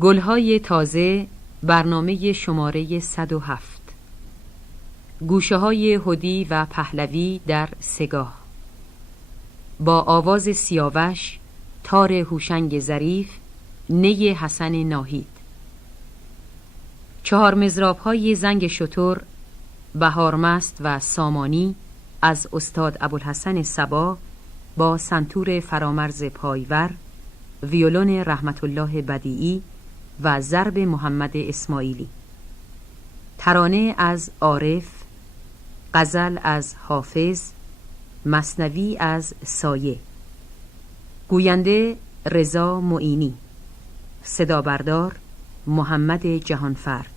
گلهای تازه، برنامه شماره 107. گوشه های هدی و پهلوی در سگاه، با آواز سیاوش، تار هوشنگ ظریف، نی حسن ناهید. 4 مضراب های زنگ شتر، بهارمست و سامانی از استاد ابوالحسن صبا با سنتور فرامرز پایور، ویولون رحمت الله بدیعی و ضرب محمد اسماعیلی. ترانه از عارف، غزل از حافظ، مثنوی از سایه. گوینده رضا معینی. صدا بردار محمد جهانفرد.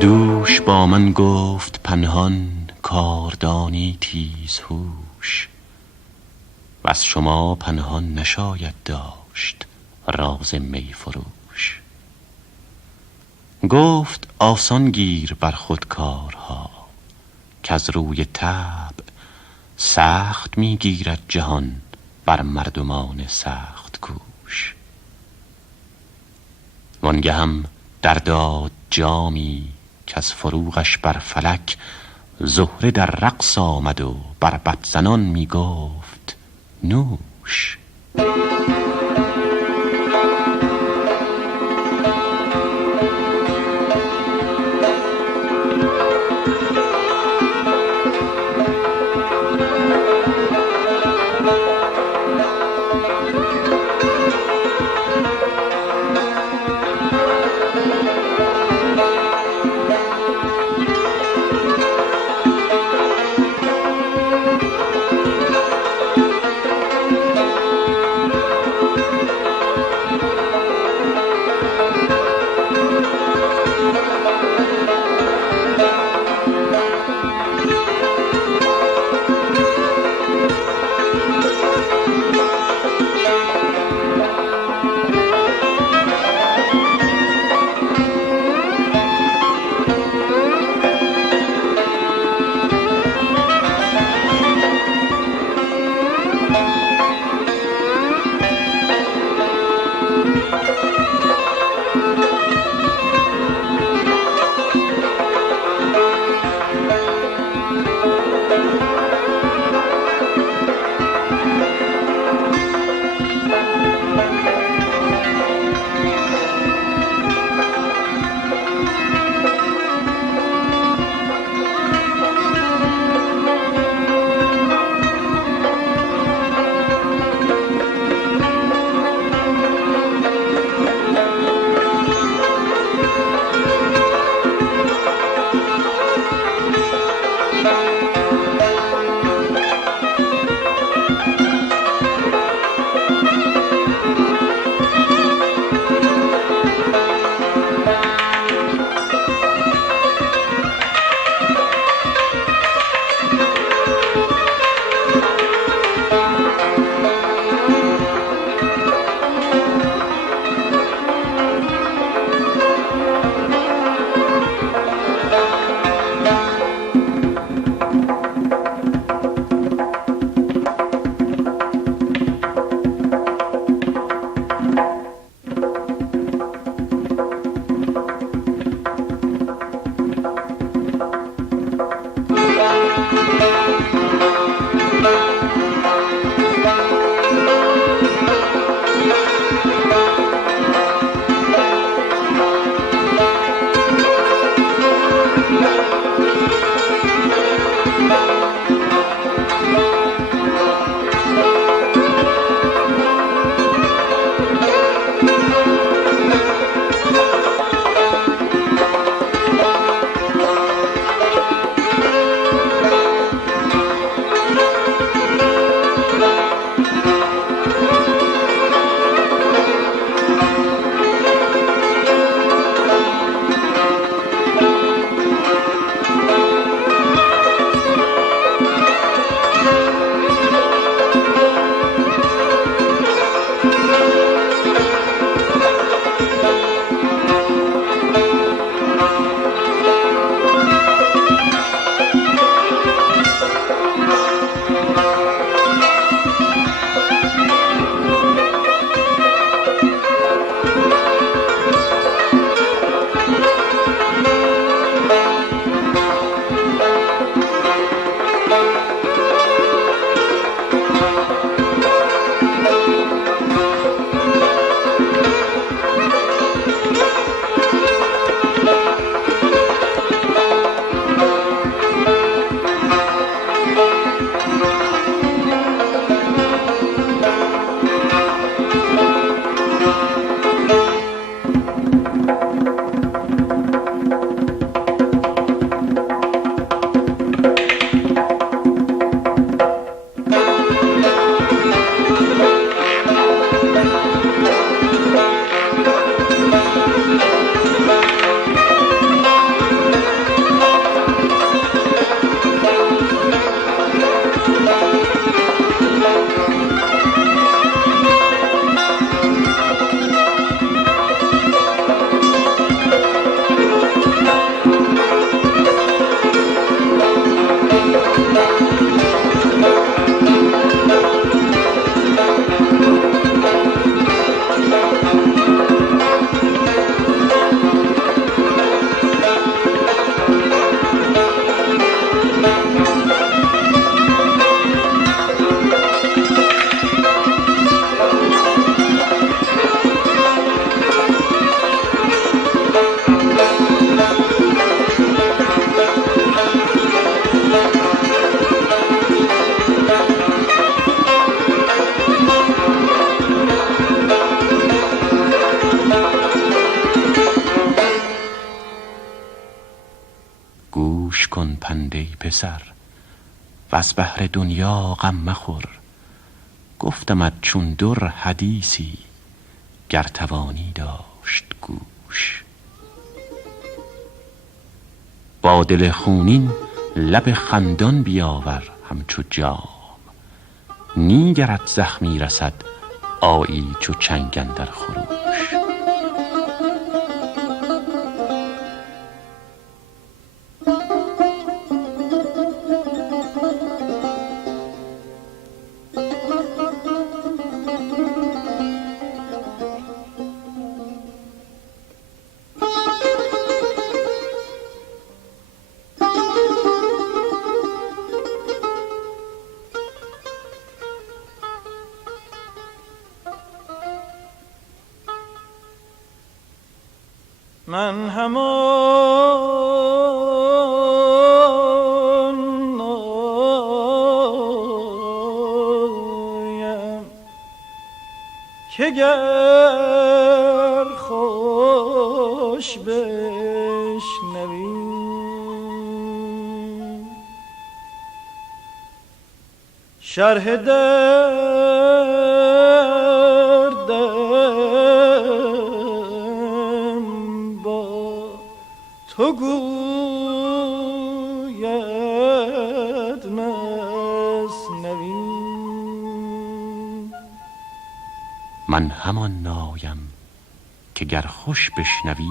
دوش با من گفت پنهان کاردانی تیز هوش، و از شما پنهان نشاید داشت راز می فروش. گفت آسان گیر بر خود کارها، که از روی طبع سخت می گیرد جهان بر مردمان سخت کوش. وانگه هم در داد جامی که از فروغش بر فلک زهره در رقص آمد و بر بدزنان می گفت نوش. پسر و از بهر دنیا غم مخور. گفتمت چون در حدیثی گر توانی داشت گوش. با دل خونین لب خندان بیاور همچو جام. نی گرت زخمی رسد آیی چو چنگ اندر خروش. من همان نایم که گر خوش بشنوی شرح تو گوید مثنوی. من همان نایم که گر خوش بشنوی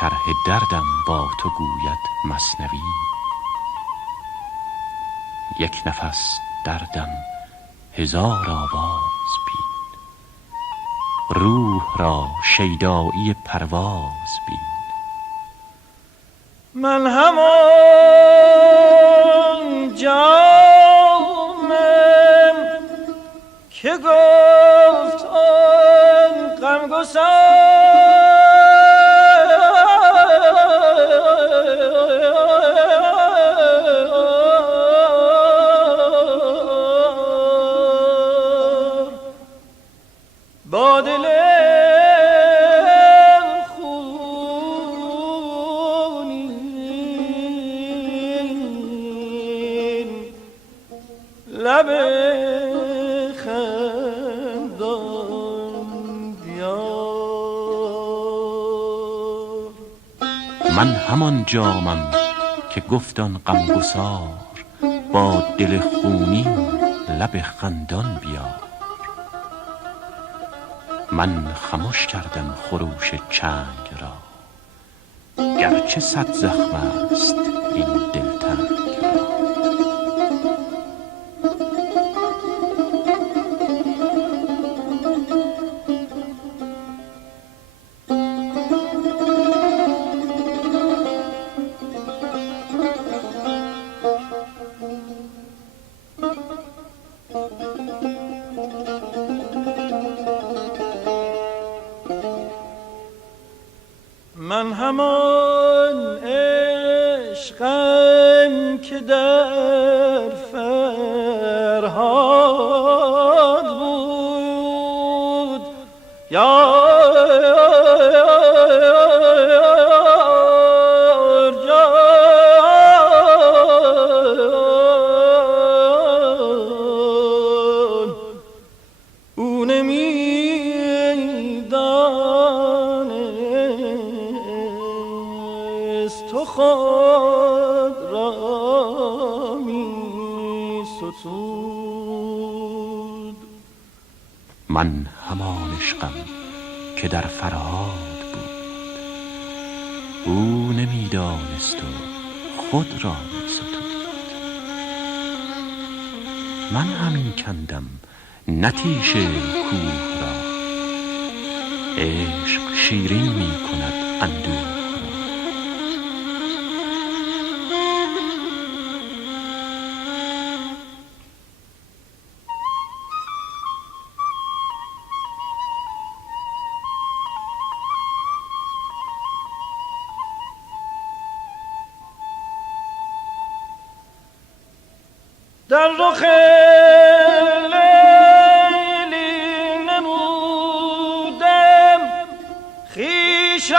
شرح دردم با تو گوید مثنوی. یک نفس دردم هزار آواز بین. روح را شیدایی پرواز بین. من همان جامم که گفت آن غمگسار با دل لب خندان بیار. من همان جامم که گفتان غمگسار با دل خونین لب خندان بیار. من خموش کردم خروش چنگ را گرچه صد زخم است این دلتنگ را. من همان عشقم که در فرهاد بود جان او نمیدانست تو خود را می ستود. من همان عشقم که در فرهاد بود او نمیدانست و خود را می ستود. من همین کندم نتیش کوه را عشق شیرین می کند اندوه را. در رخ لیلی نمودم خویشم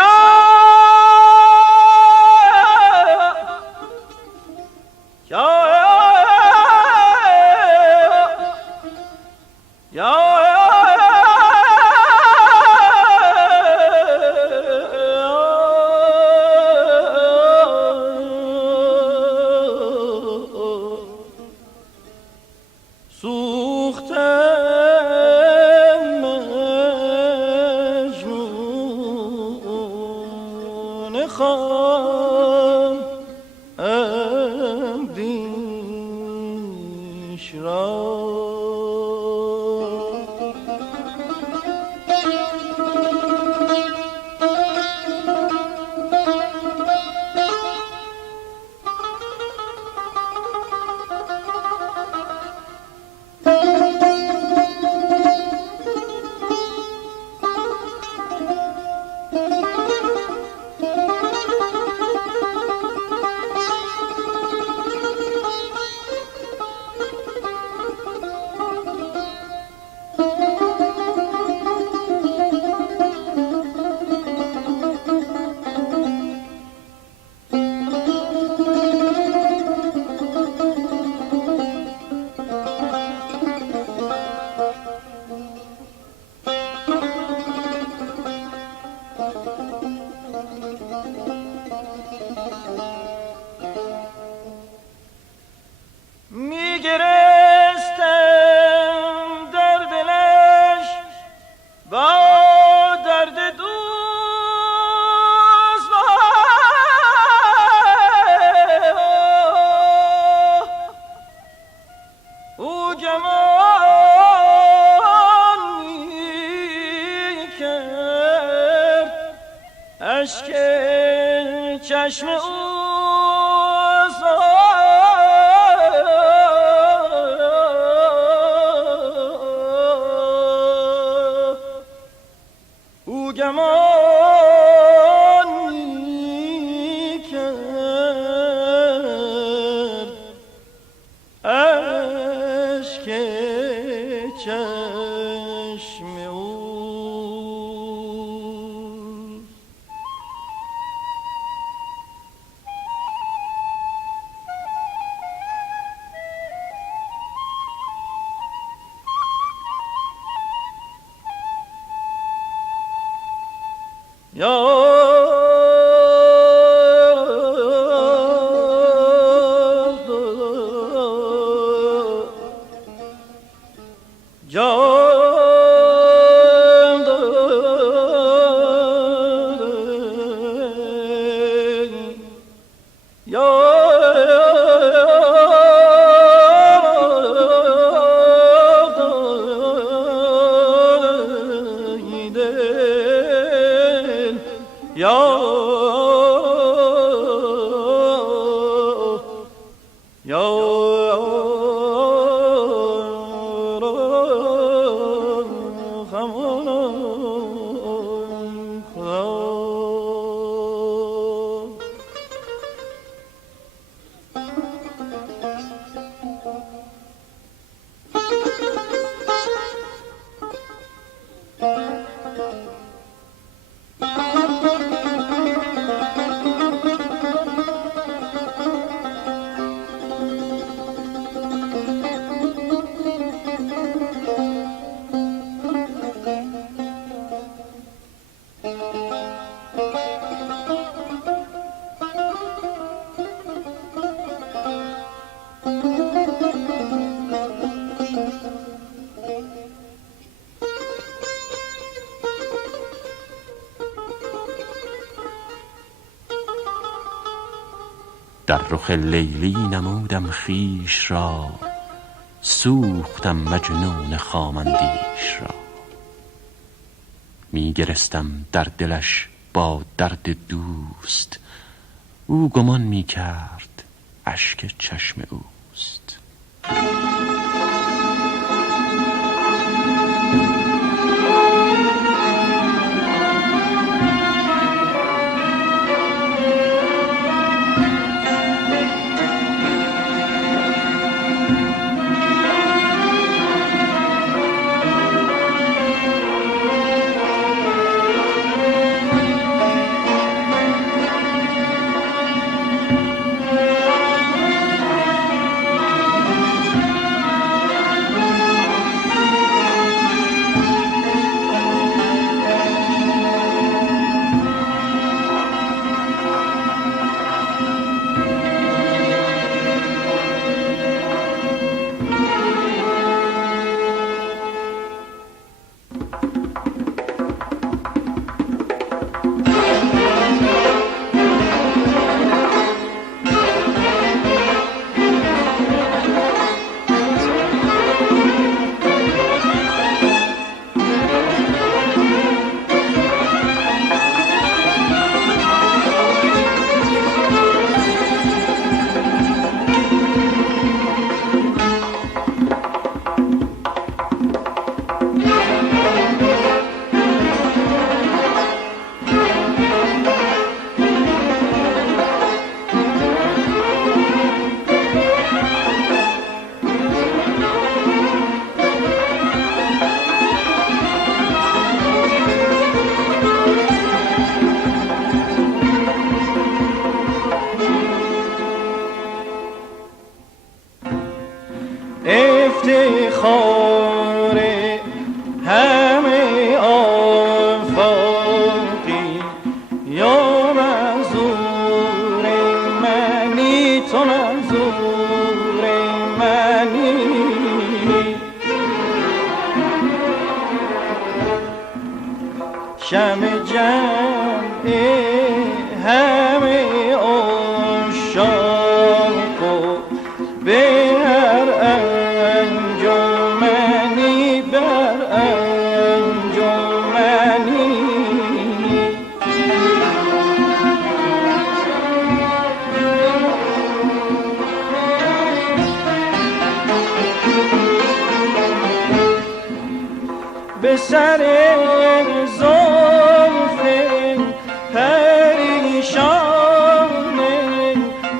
چشم او گمانی کرد اشک چشم او. در رخ لیلی نمودم خویش را، سوختم مجنون خامندیش را. می گرستم در دلش با درد دوست، او گمان می کرد اشک چشم اوست. شمع جمع همه عشاق و به هر انجمنی بر انجمنی به سر زلف پریشان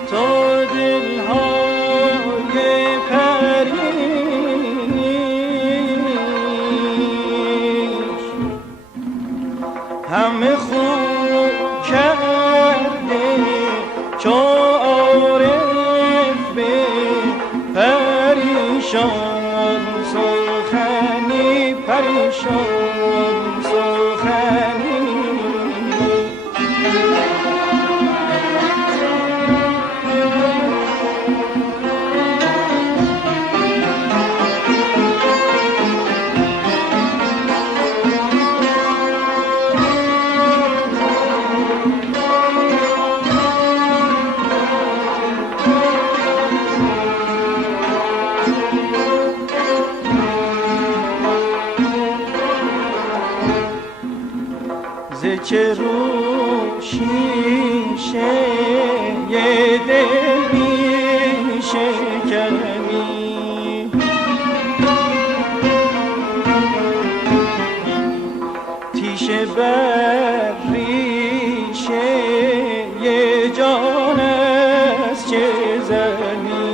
تو دلهای پریش همه خوب کرده چو عارف به پریشان سخنی پریشان سخنی چه رو شیشه یه دل می شکنی تیشه بر ریشه یه جان است چه زنی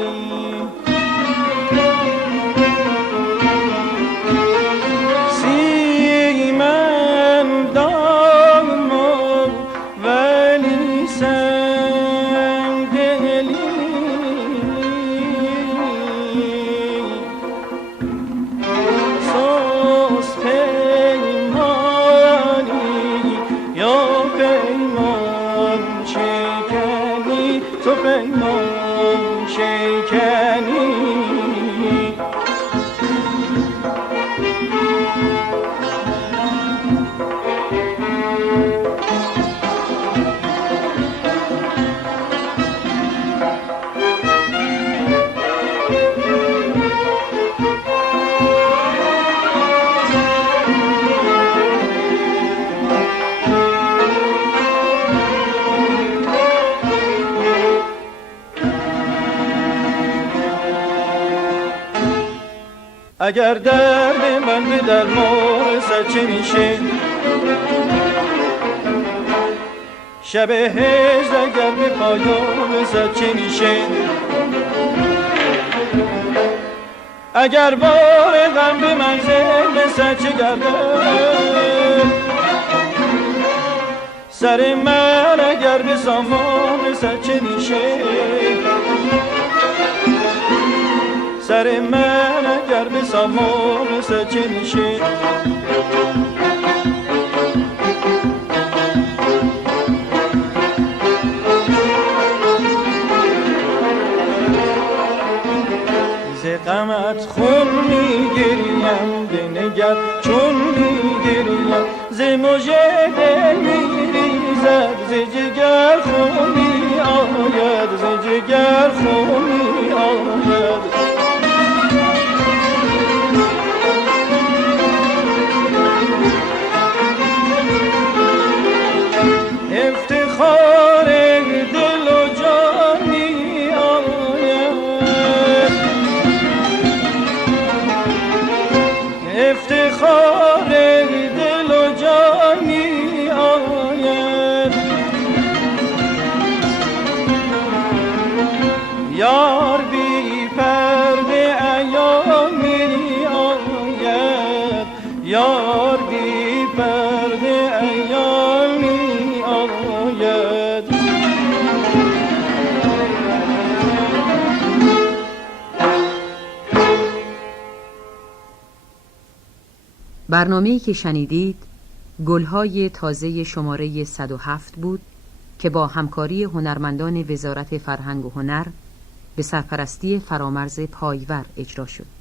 تو پیمان شکنی اگر درد من به درمان رسد چه میشه شب هجر اگر به پایان رسد چه میشه اگر بار غم به منزل رسد چه گردد سر من اگر به سامان رسد چه میشه سر من اگر به سامان رسد چه میشه ز غمت خون میگریم بنگر چون میگریم ز مژه دل میریزد ز جگر خون میآید ز جگر خون میآید افتخار دل و جان میآید افتخار دل و جان میآید یار بی پرده عیان میآید یار بی پرده عیان میآید برنامه‌ای که شنیدید گلهای تازه شماره 107 بود که با همکاری هنرمندان وزارت فرهنگ و هنر به سرپرستی فرامرز پایور اجرا شد.